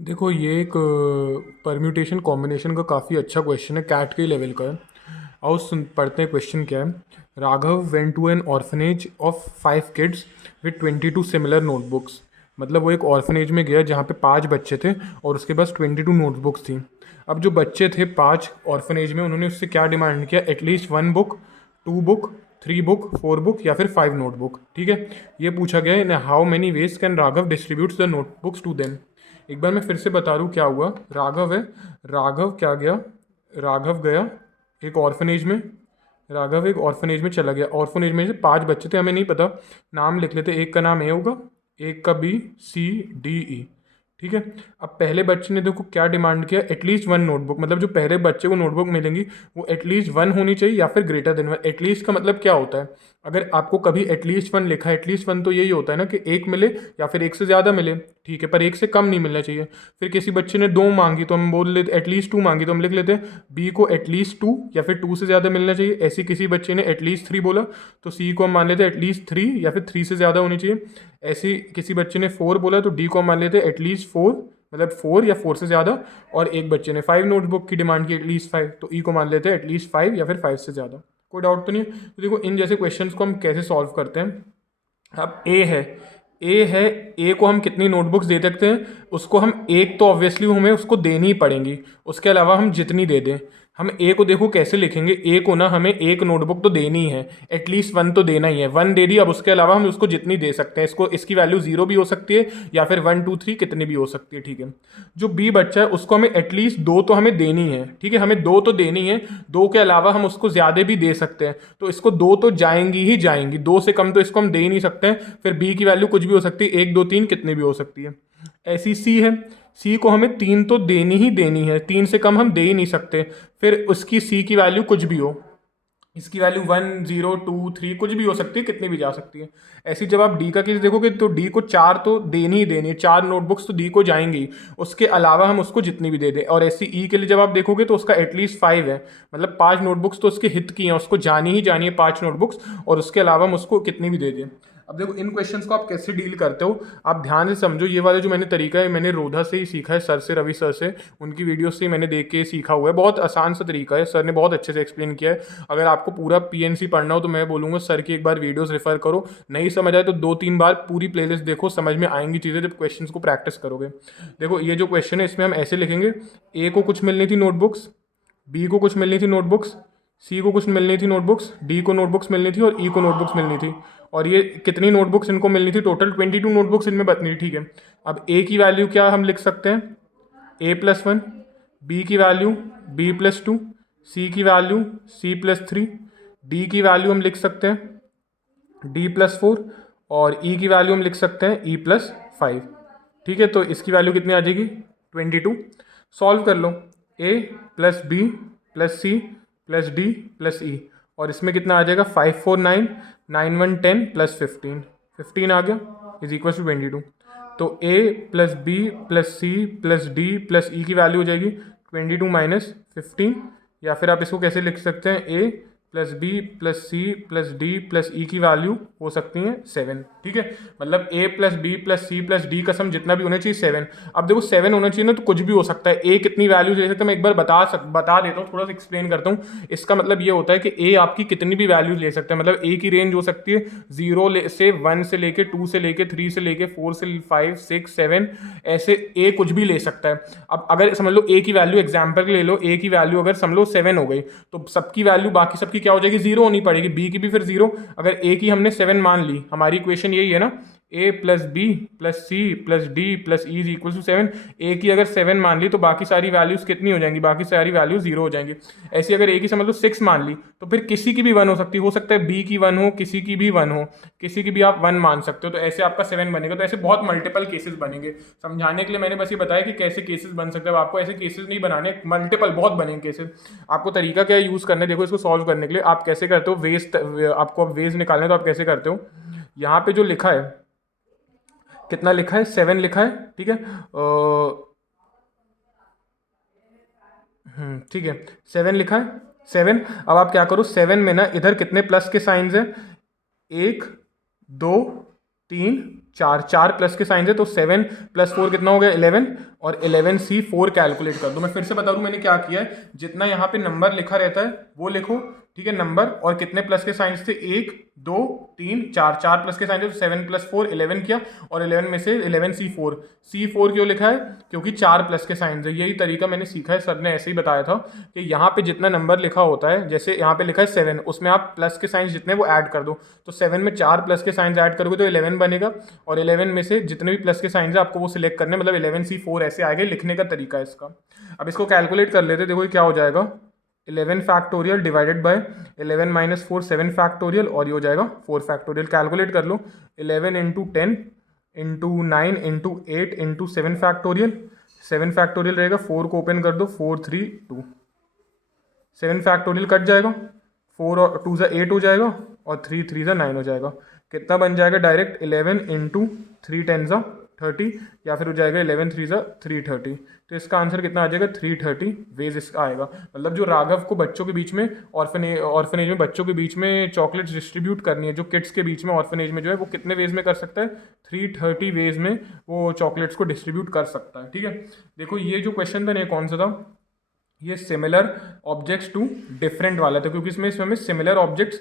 देखो ये एक परम्यूटेशन कॉम्बिनेशन का काफ़ी अच्छा क्वेश्चन है, कैट के लेवल का है। आओ सुन पढ़ते हैं क्वेश्चन क्या है। Raghav went to an orphanage of 5 kids with 22 similar notebooks. मतलब वो एक ऑर्फनेज में गया जहाँ पे 5 बच्चे थे और उसके पास 22 नोटबुक्स थी। अब जो बच्चे थे 5 ऑर्फनेज में, उन्होंने उससे क्या डिमांड किया? At least 1 book, 2 book, 3 book, 4 book या फिर 5 नोटबुक। ठीक है, ये पूछा गया है। How many ways can Raghav distributes the notebooks to them. एक बार मैं फिर से बता दूँ क्या हुआ। राघव है, राघव क्या गया? राघव गया एक ऑर्फनेज में। राघव एक ऑर्फनेज में चला गया। ऑर्फनेज में से 5 बच्चे थे, हमें नहीं पता, नाम लिख लेते। एक का नाम ए होगा, एक का बी, सी, डी, ई। ठीक है। अब पहले बच्चे ने देखो क्या डिमांड किया? At least 1 notebook. मतलब जो पहले बच्चे को नोटबुक मिलेंगी वो एटलीस्ट 1 होनी चाहिए या फिर ग्रेटर देन 1। एटलीस्ट का मतलब क्या होता है? अगर आपको कभी एटलीस्ट 1 लिखा है, एटलीस्ट 1 तो यही होता है ना कि एक मिले या फिर एक से ज़्यादा मिले। ठीक है, पर एक से कम नहीं मिलना चाहिए। फिर किसी बच्चे ने 2 मांगी तो हम बोल लेते एटलीस्ट 2 मांगी तो हम लिख लेते हैं बी को एटलीस्ट 2 या फिर 2 से ज़्यादा मिलना चाहिए। ऐसी किसी बच्चे ने एटलीस्ट 3 बोला तो सी को हम मान लेते हैं एटलीस्ट 3 या फिर 3 से ज़्यादा होनी चाहिए। ऐसी किसी बच्चे ने 4 बोला तो डी को हम मान लेते हैं एटलीस्ट 4, मतलब 4 या 4 से ज़्यादा। और एक बच्चे ने 5 नोटबुक की डिमांड की, एटलीस्ट 5, तो ई को मान लेते हैं एटलीस्ट 5 या फिर 5 से ज़्यादा। कोई डाउट तो नहीं है? तो देखो इन जैसे क्वेश्चंस को हम कैसे सॉल्व करते हैं। अब ए है, ए है, ए को हम कितनी नोटबुक्स दे सकते हैं? उसको हम एक तो ऑब्वियसली हमें उसको देनी ही पड़ेंगी, उसके अलावा हम जितनी दे दें। हम ए को देखो कैसे लिखेंगे। ए को ना हमें एक नोटबुक तो देनी ही है, एटलीस्ट 1 तो देना ही है। 1 दे दी, अब उसके अलावा हम उसको जितनी दे सकते हैं। इसको इसकी वैल्यू 0 भी हो सकती है या फिर 1 2 3 कितनी भी हो सकती है। ठीक है, जो बी बच्चा है उसको हमें एटलीस्ट 2 तो हमें देनी है। ठीक है, हमें 2 तो देनी है, 2 के अलावा हम उसको ज़्यादा भी दे सकते हैं। तो इसको 2 तो जाएंगी ही जाएंगी, 2 से कम तो इसको हम दे ही नहीं सकते हैं। फिर बी की वैल्यू कुछ भी हो सकती है, 1 2 3 कितनी भी हो सकती है। ऐसी सी है, सी को हमें 3 तो देनी ही देनी है, 3 से कम हम दे ही नहीं सकते। फिर उसकी सी की वैल्यू कुछ भी हो, इसकी वैल्यू 1 0 2 3 कुछ भी हो सकती है, कितनी भी जा सकती है। ऐसी जब आप डी का केस देखोगे तो डी को 4 तो देनी ही देनी है, 4 नोटबुक्स तो डी को जाएंगी, उसके अलावा हम उसको जितनी भी दे दें। और ऐसी ई के लिए जब आप देखोगे तो उसका एटलीस्ट 5 है, मतलब 5 नोटबुक्स तो उसके हित की हैं, उसको जानी ही जानी है 5 नोटबुक्स, और उसके अलावा हम उसको कितनी भी दे दें। अब देखो इन क्वेश्चंस को आप कैसे डील करते हो, आप ध्यान से समझो। ये वाला जो मैंने तरीका है, मैंने रोधा से ही सीखा है, सर से, रवि सर से, उनकी वीडियो से ही मैंने देख के सीखा हुआ है। बहुत आसान सा तरीका है, सर ने बहुत अच्छे से एक्सप्लेन किया है। अगर आपको पूरा पीएनसी पढ़ना हो तो मैं बोलूँगा सर की एक बार वीडियोस रेफर करो। नहीं समझ आए तो 2 3 बार पूरी प्लेलिस्ट देखो, समझ में आएंगी चीज़ें जब क्वेश्चंस को प्रैक्टिस करोगे। देखो ये जो क्वेश्चन है इसमें हम ऐसे लिखेंगे। ए को कुछ मिलनी थी नोटबुक्स, बी को कुछ मिलनी थी नोटबुक्स, सी को कुछ मिलनी थी नोटबुक्स, डी को नोटबुक्स मिलनी थी और ई को नोटबुक्स मिलनी थी। और ये कितनी नोटबुक्स इनको मिलनी थी? टोटल 22 नोटबुक्स इनमें बचनी थी। ठीक है, अब ए की वैल्यू क्या हम लिख सकते हैं? A+1, बी की वैल्यू B+2, सी की वैल्यू C+3, डी की वैल्यू हम लिख सकते हैं D+4 और ई की वैल्यू हम लिख सकते हैं E+5। ठीक है, तो इसकी वैल्यू कितनी आ जाएगी? 22। सॉल्व कर लो। A plus B plus C plus D plus E, और इसमें कितना आ जाएगा? 5 4 9 9 1 10 प्लस 15, 15 आ गया, इज इक्वल टू 22। तो A plus B plus C plus D plus E की वैल्यू हो जाएगी 22 माइनस 15, या फिर आप इसको कैसे लिख सकते हैं? A plus B plus C plus D plus E की वैल्यू हो सकती है 7। ठीक है, मतलब A plus B plus C plus D का सम जितना भी होना चाहिए 7। अब देखो 7 होना चाहिए ना, तो कुछ भी हो सकता है। ए कितनी वैल्यू ले सकता है मैं एक बार बता देता हूँ, थोड़ा सा एक्सप्लेन करता हूँ। इसका मतलब ये होता है कि ए आपकी कितनी भी वैल्यू ले सकता है। मतलब ए की रेंज हो सकती है 0 से 1 से लेके 2 से लेके 3 से लेके 4 से 5 6 7, ऐसे ए कुछ भी ले सकता है। अब अगर समझ लो ए की वैल्यू, एग्जाम्पल ले लो, ए की वैल्यू अगर समझ लो 7 हो गई तो सबकी वैल्यू बाकी सबकी क्या हो जाएगी? 0 होनी पड़ेगी। बी की भी फिर 0। अगर ए की हमने 7 मान ली, हमारी इक्वेशन यही है ना, A plus B plus C plus D plus E is equal to 7। A की अगर 7 मान ली तो बाकी सारी वैल्यूज कितनी हो जाएंगी? बाकी सारी वैल्यू 0 हो जाएंगी। ऐसी अगर ए की समझ लो 6 मान ली तो फिर किसी की भी 1 हो सकती है। हो सकता है बी की 1 हो, किसी की भी 1 हो, किसी की भी आप 1 मान सकते हो। तो ऐसे आपका 7 बनेगा। तो ऐसे बहुत मल्टीपल केसेस बनेंगे। समझाने के लिए मैंने बस ये बताया कि कैसे केसेस बन सकते हैं। आपको ऐसे केसेस नहीं बनाने, मल्टीपल बहुत बनेंगे केसेस। आपको तरीका क्या यूज़ करना है, देखो इसको सॉल्व करने के लिए आप कैसे करते हो। वेज, आपको वेज निकालना है तो आप कैसे करते हो? यहाँ पे जो लिखा है, कितना लिखा है? 7 लिखा है। ठीक है, ठीक है, 7 लिखा है। 7, अब आप क्या करो, 7 में ना इधर कितने प्लस के साइंस हैं? 1 2 3 चार चार प्लस के साइंस है तो 7 + 4 कितना हो गया 11 और 11C 4 कैलकुलेट कर दो। मैं फिर से बता दूं मैंने क्या किया है, जितना यहाँ पे नंबर लिखा रहता है वो लिखो, ठीक है, नंबर और कितने प्लस के साइंस थे 1 2 3 4, 4 प्लस के साइंस थे तो 7 + 4 11 किया और 11 में से 11C4 क्यों लिखा है क्योंकि 4 प्लस के साइंस है। यही तरीका मैंने सीखा है, सर ने ऐसे ही बताया था कि यहाँ पे जितना नंबर लिखा होता है, जैसे यहाँ पे लिखा है 7, उसमें आप प्लस के साइंस जितने वो ऐड कर दो, तो 7 में 4 प्लस के साइंस ऐड करोगे तो 11 बनेगा और 11 में से जितने भी प्लस के साइंस है आपको वो सिलेक्ट करने, मतलब 11C4 ऐसे आएगा, लिखने का तरीका है इसका। अब इसको कैलकुलेट कर लेते, देखो ये क्या हो जाएगा 11 फैक्टोरियल डिवाइडेड बाय 11 - 4 7 फैक्टोरियल और ये हो जाएगा 4 फैक्टोरियल। कैलकुलेट कर लो 11 × 10 × 9 × 8 × 7 फैक्टोरियल, 7 फैक्टोरियल रहेगा, 4 को ओपन कर दो 4 3 2, 7 फैक्टोरियल कट जाएगा, 4 और 2 = 8 हो जाएगा और 3 3 = 9 हो जाएगा। कितना बन जाएगा डायरेक्ट 11 × 3 10 = 30 या फिर हो जाएगा 11 3 = 330। तो इसका आंसर कितना आ जाएगा 330 वेज इसका आएगा। मतलब जो राघव को बच्चों के बीच में ऑर्फनेज में बच्चों के बीच में चॉकलेट्स डिस्ट्रीब्यूट करनी है, जो किड्स के बीच में ऑर्फनेज में जो है वो कितने वेज में कर सकता है 330 वेज में वो चॉकलेट्स को डिस्ट्रीब्यूट कर सकता है। ठीक है, देखो ये जो क्वेश्चन था ना कौन सा था, ये सिमिलर ऑब्जेक्ट्स टू डिफरेंट वाला था, क्योंकि इसमें हमें सिमिलर ऑब्जेक्ट्स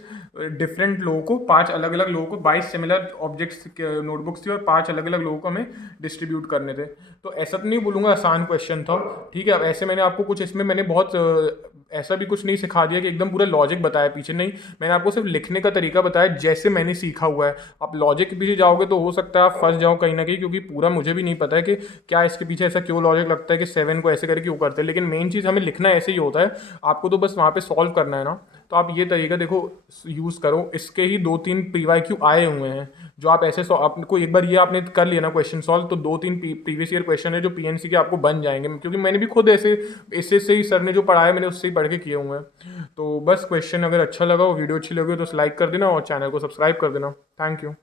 डिफरेंट लोगों को 5 अलग अलग लोगों को 22 सिमिलर ऑब्जेक्ट्स नोटबुक्स थी और 5 अलग अलग लोगों को हमें डिस्ट्रीब्यूट करने थे। तो ऐसा तो नहीं बोलूँगा आसान क्वेश्चन था, ठीक है। अब ऐसे मैंने आपको कुछ इसमें मैंने बहुत ऐसा भी कुछ नहीं सिखा दिया कि एकदम पूरा लॉजिक बताया पीछे, नहीं, मैंने आपको सिर्फ लिखने का तरीका बताया जैसे मैंने सीखा हुआ है। आप लॉजिक के पीछे जाओगे तो हो सकता है आप फंस जाओ कहीं ना कहीं, क्योंकि पूरा मुझे भी नहीं पता है कि क्या इसके पीछे ऐसा क्यों लॉजिक लगता है कि 7 को ऐसे करके क्यों करते हैं, लेकिन मेन चीज़ हमें लिखना ऐसे ही होता है, आपको तो बस वहाँ पे सॉल्व करना है ना। तो आप ये तरीका देखो यूज़ करो, इसके ही 2-3 PYQ आए हुए हैं जो आप ऐसे आपको एक बार ये आपने कर लिया ना क्वेश्चन सॉल्व, तो 2-3 प्रीवियस ईयर क्वेश्चन है जो PNC के आपको बन जाएंगे, क्योंकि मैंने भी खुद ऐसे इससे से ही सर ने जो पढ़ाया मैंने उससे ही पढ़ के किए हुए हैं। तो बस क्वेश्चन अगर अच्छा लगा हो, वीडियो अच्छी लगी हो तो लाइक कर देना और चैनल को सब्सक्राइब कर देना। Thank you.